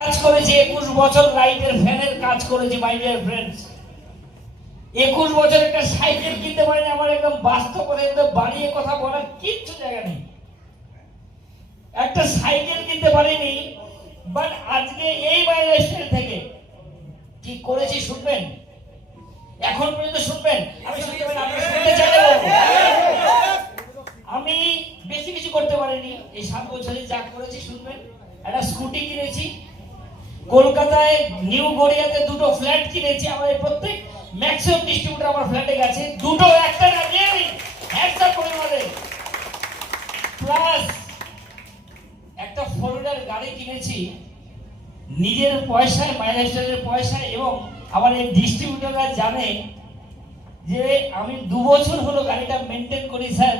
কাজ করেছি 21 বছর লাইটের ফ্যানের কাজ করেছি মাই ডিয়ার ফ্রেন্ডস। 21 বছর একটা সাইকেল কিনতে পারিনি। আমার একদম বাস্তব করে একদম বাড়িয়ে কথা বলার কিচ্ছু জায়গা নেই। একটা সাইকেল কিনতে পারিনি, বাট আজকে এই মাইলস্টোন থেকে কি করেছি শুনবেন, এখন পর্যন্ত শুনবেন। আমি শুনতে পারি, আপনি শুনতে চাইলে আমি বেশি কিছু করতে পারিনি। এই 7 বছরে যা করেছি শুনবেন। একটা স্কুটি কিনেছি, কলকাতায় নিউ গড়িয়াতে 2টো ফ্ল্যাট কিনেছি। আমাদের প্রত্যেক ম্যাক্সিমাম ডিস্ট্রিবিউটর আমার ফ্ল্যাটে গেছে, 2টো একটা না নিয়ে একটা পরিমাণে, প্লাস একটা 4-হুইলার গাড়ি কিনেছি নিজের পয়সায়, মাইলস্টোনের পয়সায়। এবং আমার এই ডিস্ট্রিবিউটররা জানে যে আমি 2 বছর হলো গাড়িটা মেনটেন করি স্যার।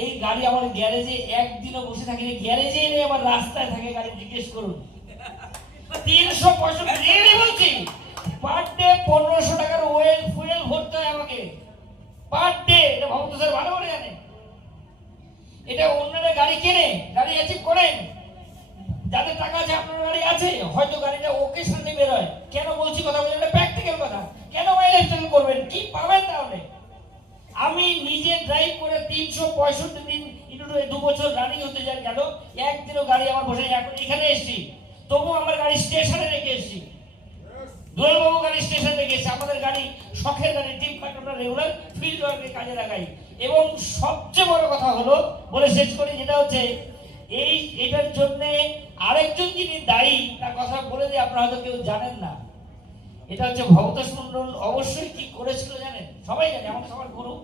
এই গাড়ি আমার গ্যারেজে একদিনও বসে থাকিনি, গ্যারেজেই নেই, আমার রাস্তায় থাকে গাড়ি, জিজ্ঞেস করুন। 365 বলছি, পার ডে 1500 টাকার ওয়েল ফুয়েল ভরতে হয় আমাকে পার ডে। এটা ভবত স্যার ভালো করে জানে। এটা অন্যরা গাড়ি কেনে, গাড়ি অ্যাচিভ করেন, যাদের টাকা আছে। আপনার গাড়ি আছে, হয়তো গাড়িটা ওকেশনে বের হয়। কেন বলছি কথা বলে, এটা প্র্যাকটিক্যাল কথা। কেন মাইলেজ করবেন, কি পাবেন তাহলে? আমি নিজে ড্রাইভ করে 365 দিন ইনটু 2 বছর রানিং হতে যায় গেল, একদিনও গাড়ি আমার বসে। এখন এখানে এসেছি, তবু আমার গাড়ি স্টেশনে রেখে এসেছি। দুলালবাবু গাড়ি স্টেশনে রেখে এসেছি। আমাদের গাড়ি শখের গাড়ি, টিপ পাট আমরা রেগুলার ফিল্ড ওয়ার্কে কাজে লাগাই। এবং সবচেয়ে বড় কথা হলো, বলে শেষ করি, যেটা হচ্ছে এটার জন্য আরেকজন যিনি দায়ী, তার কথা বলে দিয়ে আপনারা হয়তো কেউ জানেন না। এটা হচ্ছে ভবতোষ মণ্ডল। অবশ্যই কি করেছিল জানেন, সবাই জানে, আমাকে সবার গুরু,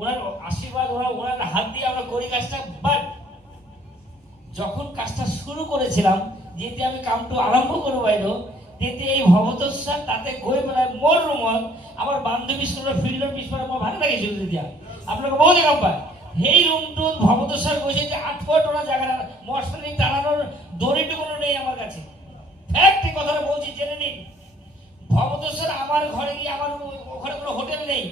ওনার আশীর্বাদ, ওনার হাত দিয়ে আমরা করি কাজটা। বাট যখন কাজটা শুরু করেছিলাম, যেতে আমি কামটু আরম্ভ করবো বাইরো, তেতে এই ভবতোষ স্যার তাতে গই বেলায় মোর রুমত আমার বান্ধবী স্কুলের ফিল্ডের পিছনে আমার ভালো লাগে সেগুলো দিয়া আপনাকে বহু জায়গা পায়। সেই রুমটু ভবতোষ স্যার বসে যে 8 ফুট ওরা জায়গা মশারি টানানোর দড়িটুকুনো নেই আমার কাছে। ফ্যাক্ট, এই কথাটা বলছি, জেনে নিন। ভবতোষ স্যার আমার ঘরে গিয়ে, আমার ওখানে কোনো হোটেল নেই,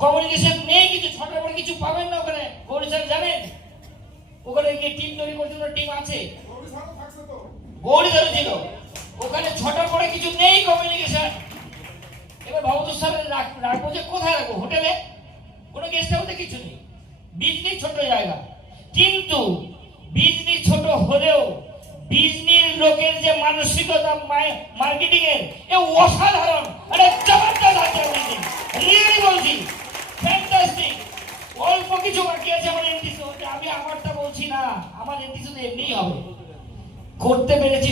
কমিউনিকেশন নেই, কিছু ছটার পরে কিছু পাবেন না ওখানে। গৌরী স্যার জানেন, ওখানে গিয়ে টিম তৈরি করতে টিম আছে, গৌরী স্যার ছিল ওখানে। 6টার পরে কিছু নেই কমিউনিকেশন। এবার ভবতোষ স্যার রাখবো যে কোথায় রাখবো, হোটেলে, কোনো গেস্ট হাউসে কিছু নেই। বিজলি ছোট জায়গা, কিন্তু বিজলি ছোট হলেও বিজলির লোকের যে মানসিকতা মার্কেটিং এর, এ অসাধারণ। আরে জবরদস্ত আছে, রিয়েলি বলছি, ফ্যান্টাস্টিক। অল্প কিছু বাকি আছে আমার এমডিসি হতে। আমি আমারটা বলছি না, আমার এমডিসি তো এমনিই হবে। করতে পেরেছি।